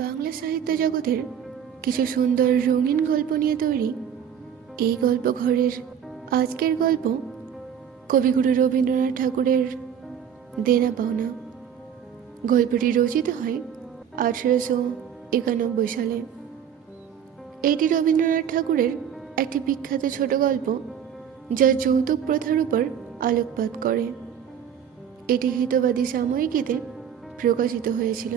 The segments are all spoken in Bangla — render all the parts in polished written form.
বাংলা সাহিত্য জগতের কিছু সুন্দর রঙিন গল্প নিয়ে তৈরি এই গল্প ঘরের আজকের গল্প কবিগুরু রবীন্দ্রনাথ ঠাকুরের দেনা পাওনা। গল্পটি রচিত হয় 1891 সালে। এটি রবীন্দ্রনাথ ঠাকুরের একটি বিখ্যাত ছোট গল্প, যা যৌতুক প্রথার উপর আলোকপাত করে। এটি হিতবাদী সাময়িকীতে প্রকাশিত হয়েছিল।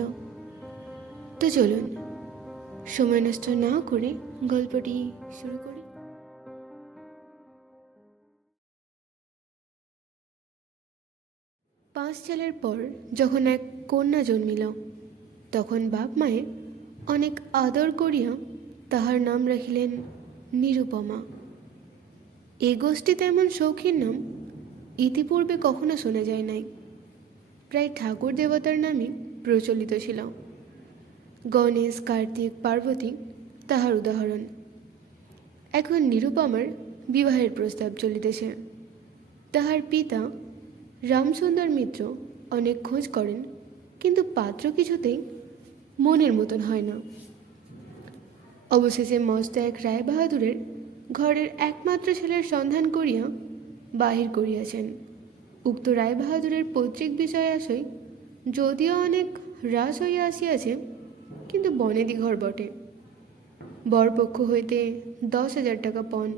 তো চলুন সময় নষ্ট না করে গল্পটি শুরু করি। পাঁচ ছেলের পর যখন এক কন্যা জন্মিল, তখন বাপ মায়ে অনেক আদর করিয়া তাহার নাম রাখিলেন নিরুপমা। এ গোষ্ঠীতে এমন শৌখিন নাম ইতিপূর্বে কখনো শোনা যায় নাই। প্রায় ঠাকুর দেবতার নামই প্রচলিত ছিল। গণেশ, কার্তিক, পার্বতী তাহার উদাহরণ। এখন নিরুপমার বিবাহের প্রস্তাব চলিতেছে। তাহার পিতা রামসুন্দর মিত্র অনেক খোঁজ করেন, কিন্তু পাত্র কিছুতেই মনের মতন হয় না। অবশেষে মস্ত এক রায়বাহাদুরের ঘরের একমাত্র ছেলের সন্ধান করিয়া বাহির করিয়াছেন। উক্ত রায়বাহাদুরের পৈতৃক বিষয় আশয় যদিও অনেক হ্রাস হইয়া আসিয়াছে, কিন্তু বনেদি ঘর বটে। বরপক্ষ হইতে 10,000 টাকা পণ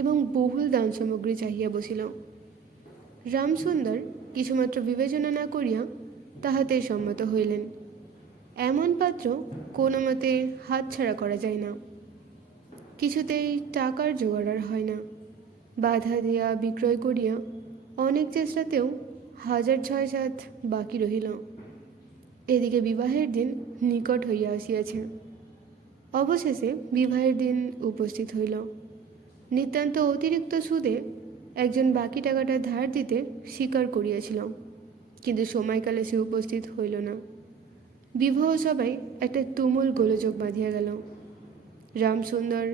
এবং বহুল দান সামগ্রী চাহিয়া বসিল। রামসুন্দর কিছুমাত্র বিবেচনা না করিয়া তাহাতেই সম্মত হইলেন। এমন পাত্র কোনো মতে হাতছাড়া করা যায় না। কিছুতেই টাকার জোগাড় আর হয় না। বাধা দিয়া বিক্রয় করিয়া অনেক চেষ্টাতেও 1,006-7 বাকি রহিল। এদিকে বিবাহের দিন নিকট হইয়া আসিয়াছে। অবশেষে বিবাহের দিন উপস্থিত হইল। নিতান্ত অতিরিক্ত সুদে একজন বাকি টাকাটা ধার দিতে স্বীকার করিয়াছিল, কিন্তু সময়কালে সে উপস্থিত হইল না। বিবাহ সবাই একটা তুমুল গোলযোগ বাঁধিয়া গেল। রামসুন্দর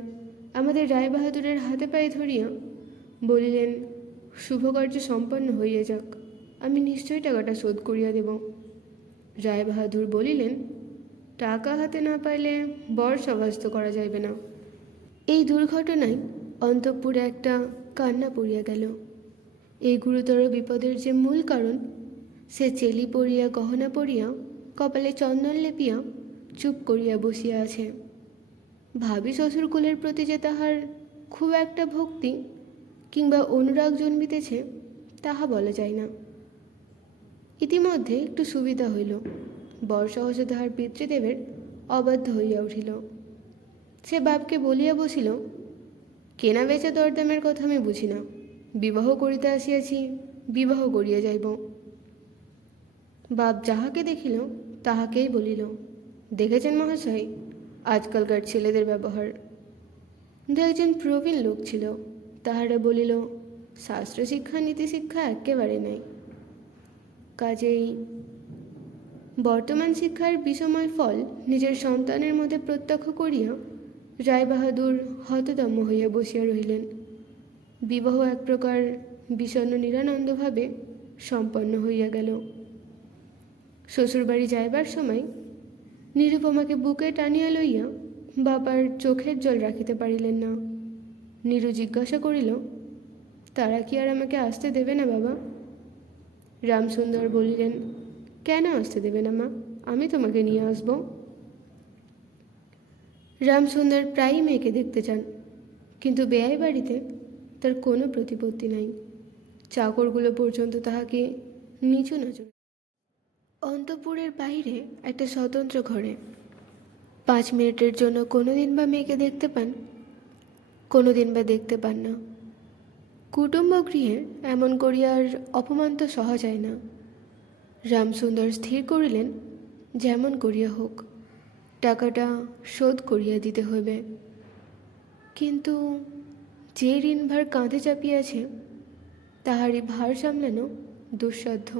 আমাদের রায়বাহাদুরের হাতে পায়ে ধরিয়া বলিলেন, শুভকার্য সম্পন্ন হইয়া যাক, আমি নিশ্চয়ই টাকাটা শোধ করিয়া দেব। রায়বাহাদুর বলিলেন, টাকা হাতে না পাইলে বর সভাস্ত করা যাইবে না। এই দুর্ঘটনায় অন্তঃপুরে একটা কান্না পড়িয়া গেল। এই গুরুতর বিপদের যে মূল কারণ, সে চেলি পড়িয়া, গহনা পড়িয়া, কপালে চন্দন লেপিয়া চুপ করিয়া বসিয়া আছে। ভাবি শ্বশুরকুলের প্রতি যে তাহার খুব একটা ভক্তি কিংবা অনুরাগ জন্মিতেছে, তাহা বলা যায় না। ইতিমধ্যে একটু সুবিধা হইল। বর সহজে তাহার পিতৃদেবের অবাধ্য হইয়া উঠিল। সে বাপকে বলিয়া বসিল, কেনা বেচা দরদামের কথা আমি বুঝি না, বিবাহ করিতে আসিয়াছি, বিবাহ করিয়া যাইব। বাপ যাহাকে দেখিল তাহাকেই বলিল, দেখেছেন মহাশয় আজকালকার ছেলেদের ব্যবহার। দু একজন প্রবীণ লোক ছিল, তাহারা বলিল, শাস্ত্র শিক্ষা নীতি শিক্ষা একেবারে নাই। কাজেই বর্তমান শিক্ষার বিষময় ফল নিজের সন্তানের মধ্যে প্রত্যক্ষ করিয়া রায়বাহাদুর হতদম্য হইয়া বসিয়া রহিলেন। বিবাহ এক প্রকার বিষণ্ণ নিরানন্দভাবে সম্পন্ন হইয়া গেল। শ্বশুরবাড়ি যাইবার সময় নিরুপমাকে বুকে টানিয়া লইয়া বাবার চোখের জল রাখিতে পারিলেন না। নীরু জিজ্ঞাসা করিল, তারা কি আর আমাকে আসতে দেবে না বাবা? রামসুন্দর বলিলেন, কেন আসতে দেবে না মা, আমি তোমাকে নিয়ে আসব। রামসুন্দর প্রায়ই মেয়েকে দেখতে চান, কিন্তু বেয়াই বাড়িতে তার কোনো প্রতিপত্তি নাই। চাকরগুলো পর্যন্ত তাহাকে নিচু নজর। অন্তঃপুরের বাইরে একটা স্বতন্ত্র ঘরে 5 মিনিটের জন্য কোনোদিন বা মেয়েকে দেখতে পান, কোনোদিন বা দেখতে পান না। কুটুম্ব গৃহে এমন করিয়ার অপমান তো সহা যায় না। রামসুন্দর স্থির করিলেন, যেমন করিয়া হোক টাকাটা শোধ করিয়া দিতে হইবে। কিন্তু যে ঋণভার কাঁধে চাপিয়াছে, তাহারই ভার সামলানো দুঃসাধ্য।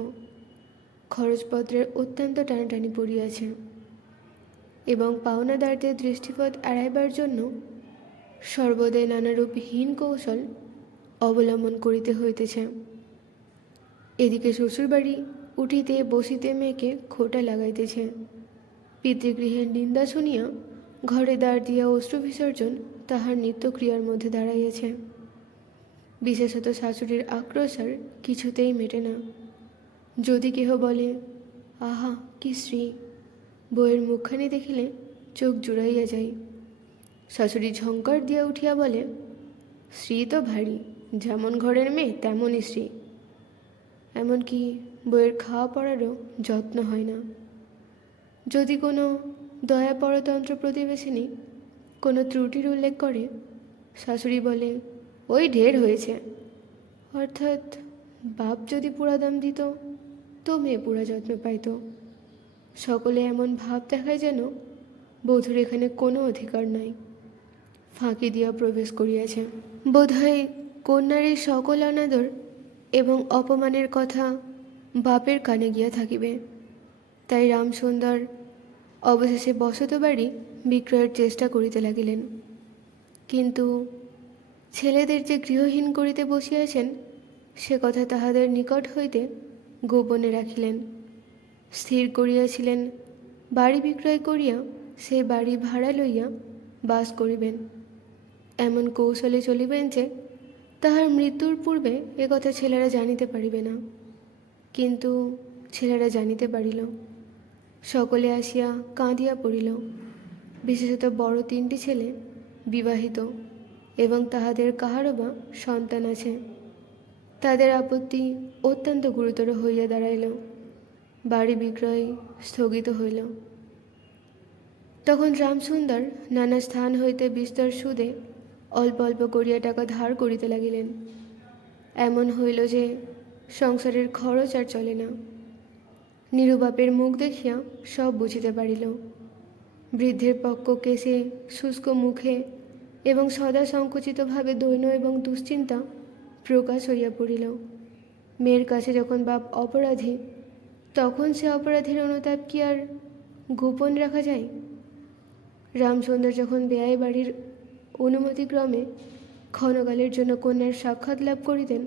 খরচপত্রের অত্যন্ত টানাটানি পড়িয়াছে এবং পাওনাদারদের দৃষ্টিপথ এড়াইবার জন্য সর্বদাই নানারূপ হীন কৌশল অবলম্বন করিতে হইতেছে। এদিকে শ্বশুরবাড়ি উঠিতে বসিতে মেয়েকে খোঁটা লাগাইতেছে। পিতৃগৃহের নিন্দা শুনিয়া ঘরে দ্বার দিয়া অশ্রু বিসর্জন তাহার নিত্যক্রিয়ার মধ্যে দাঁড়াইয়াছে। বিশেষত শাশুড়ির আক্রোশ আর কিছুতেই মেটে না। যদি কেহ বলে, আহা কি শ্রী, বউয়ের মুখখানি দেখিলে চোখ জুড়াইয়া যায়। শাশুড়ি ঝঙ্কার দিয়া উঠিয়া বলে, শ্রী তো ভারী, যেমন ঘরের মেয়ে তেমনই শ্রী। এমনকি বউয়ের খাওয়া পড়ারও যত্ন হয় না। যদি কোনো দয়া পরতন্ত্র প্রতিবেশিনী কোনো ত্রুটির উল্লেখ করে, শাশুড়ি বলে, ওই ঢের হয়েছে। অর্থাৎ বাপ যদি পুরা দাম দিত তো মেয়ে পুরা যত্ন পাইত। সকলে এমন ভাব দেখায় যেন বধূর এখানে কোনো অধিকার নাই, ফাঁকি দিয়া প্রবেশ করিয়াছে। বোধহয় কন্যার এই সকল অনাদর এবং অপমানের কথা বাপের কানে গিয়া থাকিবে। তাই রামসুন্দর অবশেষে বসত বাড়ি বিক্রয়ের চেষ্টা করিতে লাগিলেন। কিন্তু ছেলেদের যে গৃহহীন করিতে বসিয়াছেন সে কথা তাহাদের নিকট হইতে গোপনে রাখিলেন। স্থির করিয়াছিলেন বাড়ি বিক্রয় করিয়া সেই বাড়ি ভাড়া লইয়া বাস করিবেন। এমন কৌশলে চলিবেন যে তাহার মৃত্যুর পূর্বে একথা ছেলেরা জানিতে পারিবে না। কিন্তু ছেলেরা জানিতে পারিল। সকলে আসিয়া কাঁদিয়া পড়িল। বিশেষত বড় তিনটি ছেলে বিবাহিত এবং তাহাদের কাহারও বা সন্তান আছে। তাদের আপত্তি অত্যন্ত গুরুতর হইয়া দাঁড়াইল। বাড়ি বিক্রয় স্থগিত হইল। তখন রামসুন্দর নানা স্থান হইতে বিস্তর সুদে অল্প অল্প করিয়া টাকা ধার করিতে লাগিলেন। এমন হইল যে সংসারের খরচ আর চলে না। নিরুবাপের মুখ দেখিয়া সব বুঝিতে পারিল। বৃদ্ধের পক্ষ কেশে শুষ্ক মুখে এবং সদা সংকুচিতভাবে দৈন্য এবং দুশ্চিন্তা প্রকাশ হইয়া পড়িল। মেয়ের কাছে যখন বাপ অপরাধী, তখন সে অপরাধীর অনুতাপ কি আর গোপন রাখা যায়? রামসুন্দর যখন বেয়াই বাড়ির অনুমতিক্রমে ক্ষণকালের জন্য কন্যার সাক্ষাৎ লাভ করিতেন,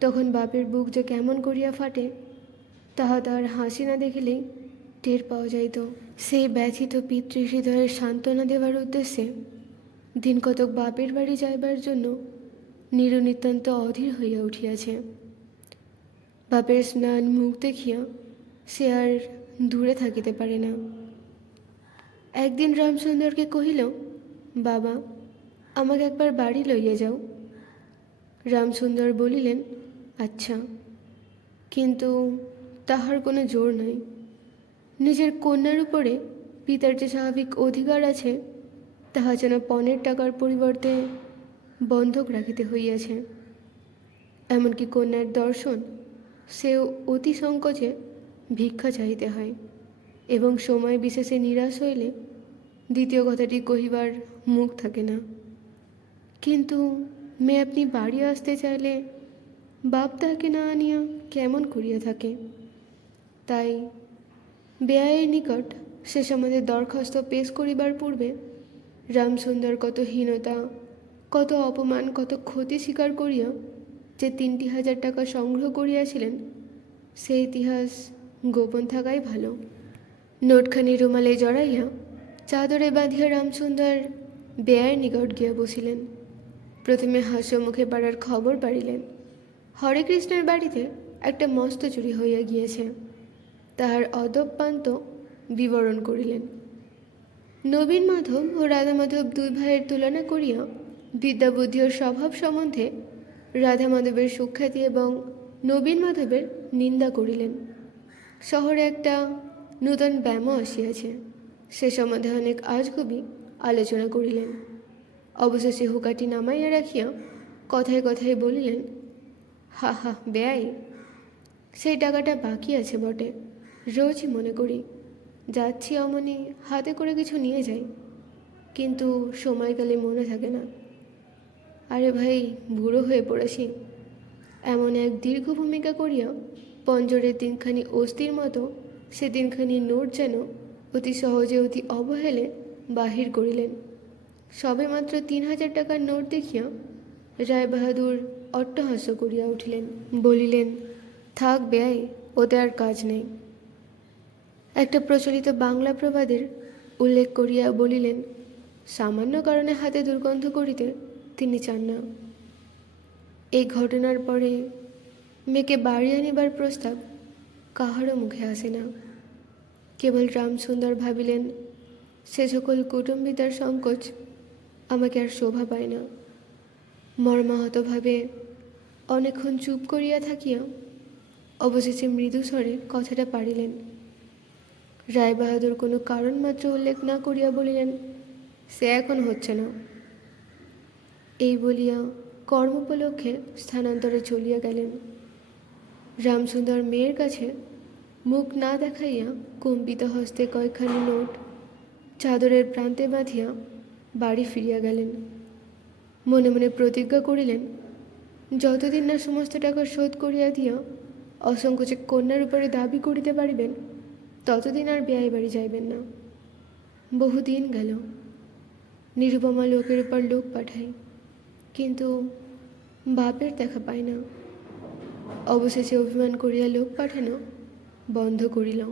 তখন বাপের বুক যে কেমন করিয়া ফাটে তাহা তাহার হাসি না দেখিলেই টের পাওয়া যাইত। সেই ব্যথিত পিতৃহৃদয়ের সান্ত্বনা দেওয়ার উদ্দেশ্যে দিন কতক বাপের বাড়ি যাইবার জন্য নীরু নিতান্ত অধীর হইয়া উঠিয়াছে। বাপের স্নান মুখ দেখিয়া সে আর দূরে থাকিতে পারে না। একদিন রামসুন্দরকে কহিল, বাবা, আমাকে একবার বাড়ি লইয়া যাও। রামসুন্দর বলিলেন, আচ্ছা, কিন্তু তাহার কোনো জোর নাই। নিজের কন্যার উপরে পিতার যে স্বাভাবিক অধিকার আছে তাহা যেন পণের টাকার পরিবর্তে বন্ধক রাখিতে হইয়াছে। এমনকি কন্যার দর্শন সেও অতি সংকোচে ভিক্ষা চাহিতে হয় এবং সময় বিশেষে নিরাশ হইলে দ্বিতীয় কথাটি কহিবার মুখ থাকে না। কিন্তু মেয়ে আপনি বাড়ি আসতে চাইলে বাপ তাহাকে না আনিয়া কেমন করিয়া থাকে। তাই বেয়াইয়ের নিকট সে সম্বন্ধে দরখাস্ত পেশ করিবার পূর্বে রামসুন্দর কত হীনতা, কত অপমান, কত ক্ষতি স্বীকার করিয়া যে 3,000 টাকা সংগ্রহ করিয়াছিলেন, সেই ইতিহাস গোপন থাকাই ভালো। নোটখানি রুমালে জড়াইয়া চাদরে বাঁধিয়া রামসুন্দর বেয়াইয়ের নিকট গিয়া বসিলেন। প্রথমে হাস্যমুখে পাড়ার খবর পাড়িলেন। হরেকৃষ্ণের বাড়িতে একটা মস্ত চুরি হইয়া গিয়েছে। তাহার অদপান্ত বিবরণ করিলেন। নবীন মাধব ও রাধা মাধব দুই ভাইয়ের তুলনা করিয়া বিদ্যাবুদ্ধি ও স্বভাব সম্বন্ধে রাধা মাধবের সুখ্যাতি এবং নবীন মাধবের নিন্দা করিলেন। শহরে একটা নূতন ব্যামো আসিয়াছে, সে সম্বন্ধে অনেক আজগুবি আলোচনা করিলেন। অবশেষে হুকাটি নামাইয়া রাখিয়া কথায় কথায় বলিলেন, হা হা বেয়াই, সেই টাকাটা বাকি আছে বটে, রোজই মনে করি, যাচ্ছি অমনি হাতে করে কিছু নিয়ে যাই, কিন্তু সময়কালে মনে থাকে না। আরে ভাই, বুড়ো হয়ে পড়েছি। এমন এক দীর্ঘ ভূমিকা করিয়া পঞ্জরের 3খানি অস্থির মতো সে 3খানি নোট যেন অতি সহজে অতি অবহেলে বাহির করিলেন। সবে মাত্র 3,000 টাকার নোট দেখিয়া রায়বাহাদুর অট্টহাস্য করিয়া উঠিলেন। বলিলেন, থাক বেয়াই, ওতে আর কাজ নেই। একটা প্রচলিত বাংলা প্রবাদের উল্লেখ করিয়া বলিলেন, সামান্য কারণে হাতে দুর্গন্ধ করিতে তিনি চান না। এই ঘটনার পরে মেয়েকে বাড়ি আনিবার প্রস্তাব কাহারও মুখে আসে না। কেবল রামসুন্দর ভাবিলেন, সে সকল কুটুম্বিতার সংকোচ আমাকে আর শোভা পায় না। মর্মাহতভাবে অনেকক্ষণ চুপ করিয়া থাকিয়া অবশেষে মৃদু স্বরে কথাটা পারিলেন। রায়বাহাদুর কোনো কারণ মাত্র উল্লেখ না করিয়া বলিলেন, সে এখন হচ্ছে না। এই বলিয়া কর্মোপলক্ষে স্থানান্তরে চলিয়া গেলেন। রামসুন্দর মেয়ের কাছে মুখ না দেখাইয়া কম্পিত হস্তে কয়েকখানি নোট চাদরের প্রান্তে বাঁধিয়া বাড়ি ফিরিয়া গেলেন। মনে মনে প্রতিজ্ঞা করিলেন, যতদিন না সমস্ত টাকা শোধ করিয়া দিয়া অসংকোচে কন্যার উপরে দাবি করিতে পারিবেন, ততদিন আর বিয়ে বাড়ি যাইবেন না। বহুদিন গেল, নিরুপমা লোকের উপর লোক পাঠায়, কিন্তু বাপের দেখা পায় না। অবশেষে অভিমান করিয়া লোক পাঠানো বন্ধ করিল।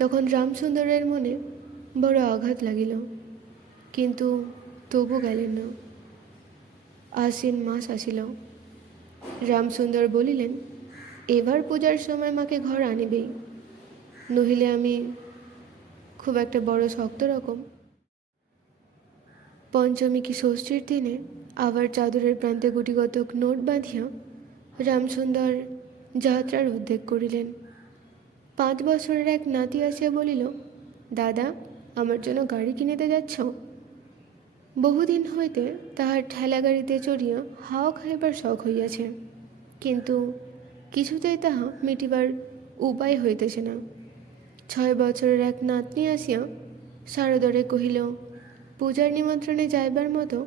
তখন রামসুন্দরের মনে বড় আঘাত লাগিল, কিন্তু তবু গেলেন না। আশ্বিন মাস আসিল। রামসুন্দর বলিলেন, এবার পূজার সময় মাকে ঘর আনিবেই, নহিলে আমি খুব একটা বড় শক্ত রকম। পঞ্চমী কি ষষ্ঠীর দিনে আবার চাদরের প্রান্তে গুটিগত নোট বাঁধিয়া রামসুন্দর যাত্রার উদ্যোগ করিলেন। 5 বছরের এক নাতি আসিয়া বলিল, দাদা, আমার জন্য গাড়ি কিনিতে যাচ্ছ? বহুদিন হইতে তাহার ঠেলা গাড়িতে চড়িয়া হাওয়া খাইবার শখ হইয়াছে, কিন্তু কিছুতেই তাহা মিটিবার উপায় হইতেছে না। 6 বছরের এক নাতনি আসিয়া সারদরে কহিল, পূজার নিমন্ত্রণে যাইবার মতো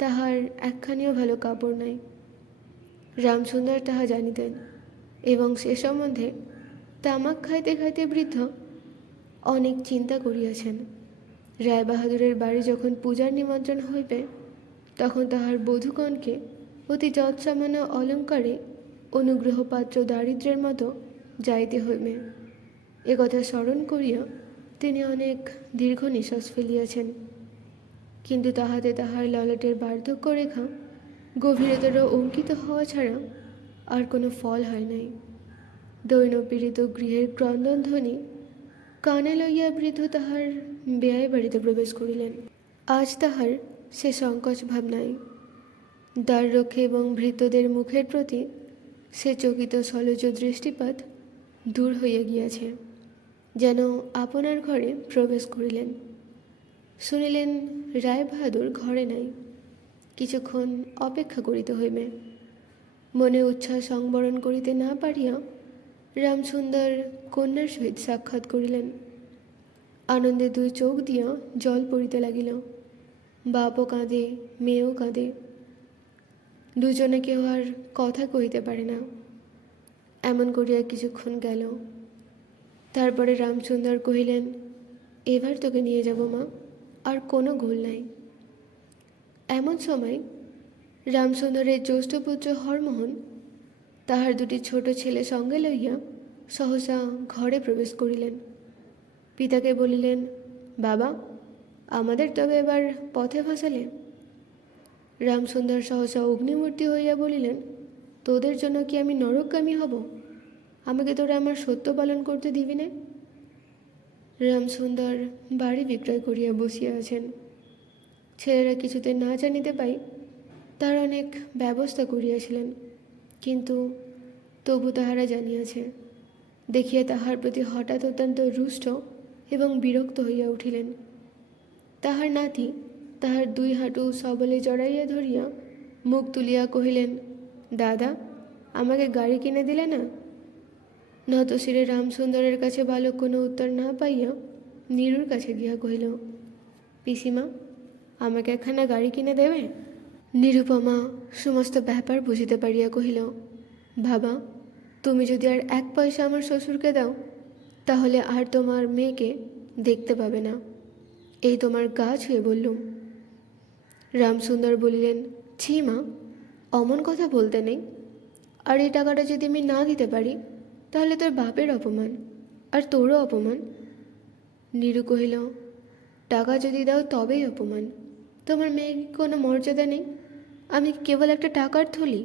তাহার একখানিও ভালো কাপড় নাই। রামসুন্দর তাহা জানিতেন এবং সে সম্বন্ধে তামাক খাইতে খাইতে বৃদ্ধ অনেক চিন্তা করিয়াছেন। রায়বাহাদুরের বাড়ি যখন পূজার নিমন্ত্রণ হইবে, তখন তাহার বধূগণকে অতি যৎসামান্য অলঙ্কারে অনুগ্রহপাত্র দারিদ্র্যের মতো যাইতে হইবে। একথা স্মরণ করিয়া তিনি অনেক দীর্ঘ নিঃশ্বাস ফেলিয়াছেন, কিন্তু তাহাতে তাহার ললাটের বার্ধক্য রেখা গভীরতর অঙ্কিত হওয়া ছাড়া আর কোনো ফল হয় নাই। দৈনপীড়িত গৃহের ক্রন্দনধ্বনি কানে লইয়া বৃদ্ধ তাহার বেয়াই বাড়িতে প্রবেশ করিলেন। আজ তাহার সে সংকোচ ভাব নাই। দ্বাররক্ষী এবং ভৃত্যদের মুখের প্রতি সে চকিত সলজ দৃষ্টিপাত দূর হইয়া গিয়াছে, যেন আপনার ঘরে প্রবেশ করিলেন। শুনিলেন রায়বাহাদুর ঘরে নাই, কিছুক্ষণ অপেক্ষা করিতে হইবে। মনে উচ্ছ্বাস সংবরণ করিতে না পারিয়া রামসুন্দর কন্যার সহিত সাক্ষাৎ করিলেন। আনন্দে 2 চোখ দিয়া জল পড়িতে লাগিল। বাপও কাঁদে, মেয়েও কাঁদে, দুজনে কেউ আর কথা কহিতে পারে না। এমন করিয়া কিছুক্ষণ গেল। তারপরে রামসুন্দর কহিলেন, এবার তোকে নিয়ে যাব মা, আর কোনো গোল নাই। এমন সময় রামসুন্দরের জ্যেষ্ঠ পুত্র হরমোহন তাহার 2টি ছোট ছেলে সঙ্গে লইয়া সহসা ঘরে প্রবেশ করিলেন। পিতাকে বলিলেন, বাবা, আমাদের তবে এবার পথে ভাসালে। রামসুন্দর সহসা অগ্নিমূর্তি হইয়া বলিলেন, তোদের জন্য কি আমি নরকগামী হব? আমাকে তোরা আমার সত্য পালন করতে দিবি না? রামসুন্দর বাড়ি বিক্রয় করিয়া বসিয়া আছেন। ছেলেরা কিছুতে না জানিতে পাই তার অনেক ব্যবস্থা করিয়াছিলেন, কিন্তু তবু তাহারা জানিয়াছে দেখিয়া তাহার প্রতি হঠাৎ অত্যন্ত রুষ্ট এবং বিরক্ত হইয়া উঠিলেন। তাহার নাতি তাহার 2 হাঁটু সবলে জড়াইয়া ধরিয়া মুখ তুলিয়া কহিলেন, দাদা, আমাকে গাড়ি কিনে দিলে না? নতশিরে রামসুন্দরের কাছে বালক কোনো উত্তর না পাইয়া নীরুর কাছে গিয়া কহিল, পিসিমা, আমাকে একখানা গাড়ি কিনে দেবে? নিরুপমা সমস্ত ব্যাপার বুঝিতে পারিয়া কহিল, বাবা, তুমি যদি আর 1 পয়সা আমার শ্বশুরকে দাও, তাহলে আর তোমার মেয়েকে দেখতে পাবে না, এই তোমার গা ছুঁয়ে বললুম। রামসুন্দর বলিলেন, ছি মা, অমন কথা বলতে নেই। আর এই টাকাটা যদি আমি না দিতে পারি, তাহলে তোর বাপের অপমান। আর তোরও অপমান? নীরু কহিল, টাকা যদি দাও তবেই অপমান। তোমার মেয়ে কি কোনো মর্যাদা নেই? আমি কি কেবল একটা টাকার থলি?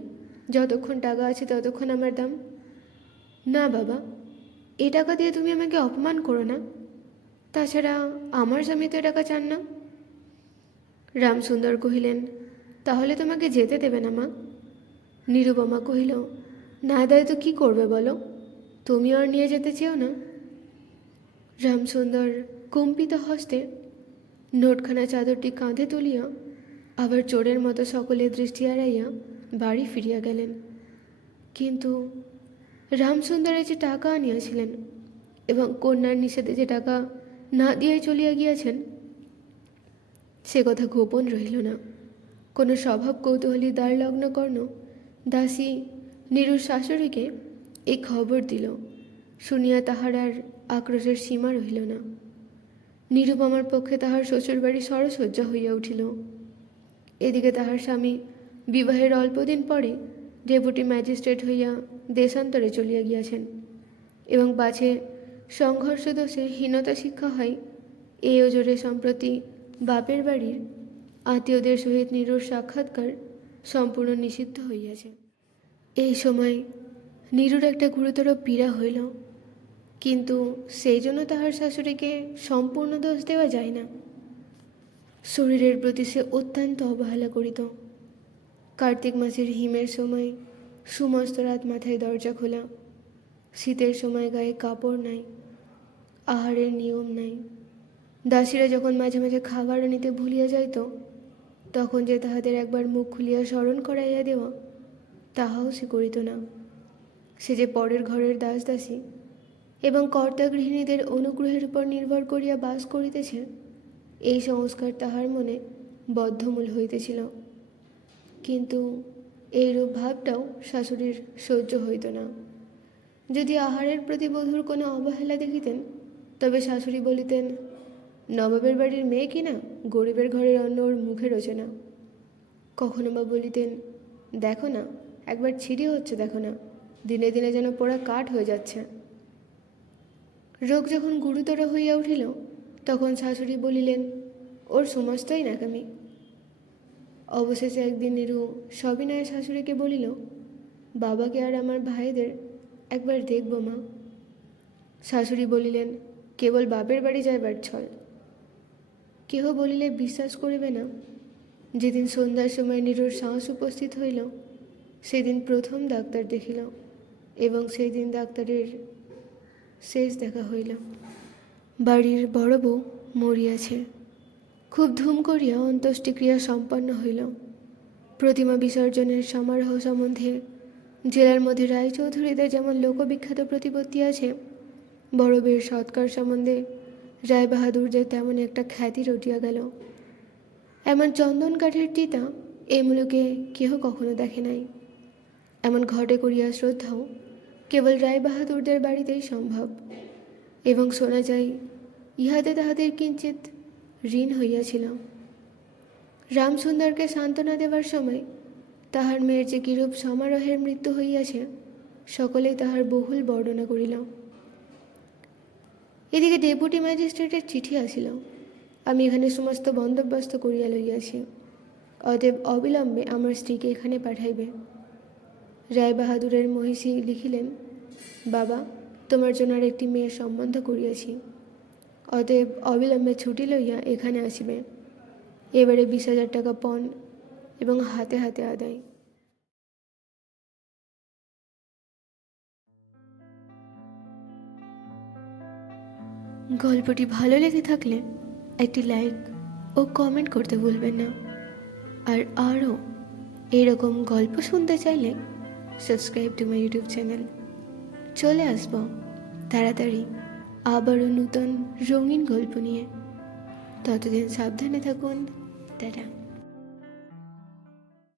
যতক্ষণ টাকা আছে ততক্ষণ আমার দাম। না বাবা, এ টাকা দিয়ে তুমি আমাকে অপমান করো না। তাছাড়া আমার স্বামী তো এ টাকা চান না। রামসুন্দর কহিলেন, তাহলে তোমাকে যেতে দেবে না মা? নিরুপমা কহিল, না দেয় তো কী করবে বলো? তুমি আর নিয়ে যেতে চেও না? রামসুন্দর কম্পিত হস্তে নোটখানা চাদরটি কাঁধে তুলিয়া আবার চোরের মতো সকলের দৃষ্টি এড়াইয়া বাড়ি ফিরিয়া গেলেন। কিন্তু রামসুন্দরে যে টাকা আনিয়াছিলেন এবং কন্যার নিষেধে যে টাকা না দিয়ে চলিয়া গিয়াছেন, সে কথা গোপন রহিল না। কোনো স্বভাব কৌতূহলী দ্বারলগ্ন কর্ণ দাসী নীরুর শাশুড়িকে এই খবর দিল। শুনিয়া তাহার আর আক্রোশের সীমা রহিল না। নিরুপমার পক্ষে তাহার শ্বশুরবাড়ি সরসজ্জা হইয়া উঠিল। এদিকে তাহার স্বামী বিবাহের অল্পদিন পরে ডেপুটি ম্যাজিস্ট্রেট হইয়া দেশান্তরে চলিয়া গিয়াছেন এবং পাছে সংঘর্ষ দোষে হীনতা শিক্ষা হয়, এই ওজোরে সম্প্রতি বাপের বাড়ির আত্মীয়দের সহিত নীরুর সাক্ষাৎকার সম্পূর্ণ নিষিদ্ধ হইয়াছে। এই সময় নীরুর একটা গুরুতর পীড়া হইল, কিন্তু সেই জন্য তাহার শাশুড়িকে সম্পূর্ণ দোষ দেওয়া যায় না। শরীরের প্রতি সে অত্যন্ত অবহেলা করিত। কার্তিক মাসের হিমের সময় সমস্ত রাত মাথায় দরজা খোলা, শীতের সময় গায়ে কাপড় নাই, আহারের নিয়ম নাই। দাসীরা যখন মাঝে মাঝে খাবার আনিতে ভুলিয়া যাইত, তখন যে তাহাদের একবার মুখ খুলিয়া স্মরণ করাইয়া দেওয়া, তাহাও সে করিত না। সে যে পরের ঘরের দাস দাসী এবং কর্তা গৃহিণীদের অনুগ্রহের উপর নির্ভর করিয়া বাস করিতেছে, এই সংস্কার তাহার মনে বদ্ধমূল হইতেছিল। কিন্তু এইরূপ ভাবটাও শাশুড়ির সহ্য হইত না। যদি আহারের প্রতি বধূর কোনো অবহেলা দেখিতেন, তবে শাশুড়ি বলিতেন, নবাবের বাড়ির মেয়ে কিনা গরিবের ঘরের অন্ন ওর মুখে রোচে না। কখনো বা বলিতেন, দেখো না একবার ছিঁড়ি হচ্ছে, দেখো না দিনে দিনে যেন পোড়া কাঠ হয়ে যাচ্ছে। রোগ যখন গুরুতর হইয়া উঠিল, তখন শাশুড়ি বলিলেন, ওর সমস্তই নাকামি। অবশেষে একদিন নীরু সবিনয়ে শাশুড়িকে বলিল, বাবাকে আর আমার ভাইদের একবার দেখব মা। শাশুড়ি বলিলেন, কেবল বাপের বাড়ি যাইবার ছল। কেহ বলিলে বিশ্বাস করিবে না, যেদিন সন্ধ্যার সময় নীরুর সাহস উপস্থিত হইল, সেদিন প্রথম ডাক্তার দেখিল এবং সেই দিন ডাক্তারের শেষ দেখা হইল। বাড়ির বড় বউ মরিয়াছে। খুব ধুম করিয়া অন্ত্যেষ্টিক্রিয়া সম্পন্ন হইল। প্রতিমা বিসর্জনের সমারোহ সম্বন্ধে জেলার মধ্যে রায়চৌধুরীদের যেমন লোকবিখ্যাত প্রতিপত্তি আছে, বড় বীর সৎকার সম্বন্ধে রায়বাহাদুরদের তেমন একটা খ্যাতি রটিয়া গেল। এমন চন্দন কাঠের তিতা এই মুলুকে কেহ কখনো দেখে নাই। এমন ঘটে করিয়া শ্রদ্ধাও কেবল রায়বাহাদুরদের বাড়িতেই সম্ভব, এবং শোনা যায় ইহাতে তাহাদের কিঞ্চিত ঋণ হইয়াছিল। রামসুন্দরকে সান্ত্বনা দেবার সময় তাহার মেয়ের যে কিরূপ সমারোহের মৃত্যু হইয়াছে, সকলেই তাহার বহুল বর্ণনা করিল। এদিকে ডেপুটি ম্যাজিস্ট্রেটের চিঠি আসিল। আমি এখানে সমস্ত বন্দোবস্ত করিয়া লইয়াছি, অতএব অবিলম্বে আমার স্ত্রীকে এখানে পাঠাইবে। রায়বাহাদুরের মহিষী লিখিলেন, বাবা, তোমার জন্য আর একটি মেয়ের সম্বন্ধ করিয়াছি, অতএব অবিলম্বে ছুটি লইয়া এখানে আসিবে। এবারে 20,000 টাকা পণ এবং হাতে হাতে আদায়। গল্পটি ভালো লেগে থাকলে একটি লাইক ও কমেন্ট করতে ভুলবেন না। আর আরও এরকম গল্প শুনতে চাইলে subscribe to my YouTube channel. চলে আসবো তাড়াতাড়ি আবারও নূতন রঙিন গল্প নিয়ে। ততদিন সাবধানে থাকুন। টাটা।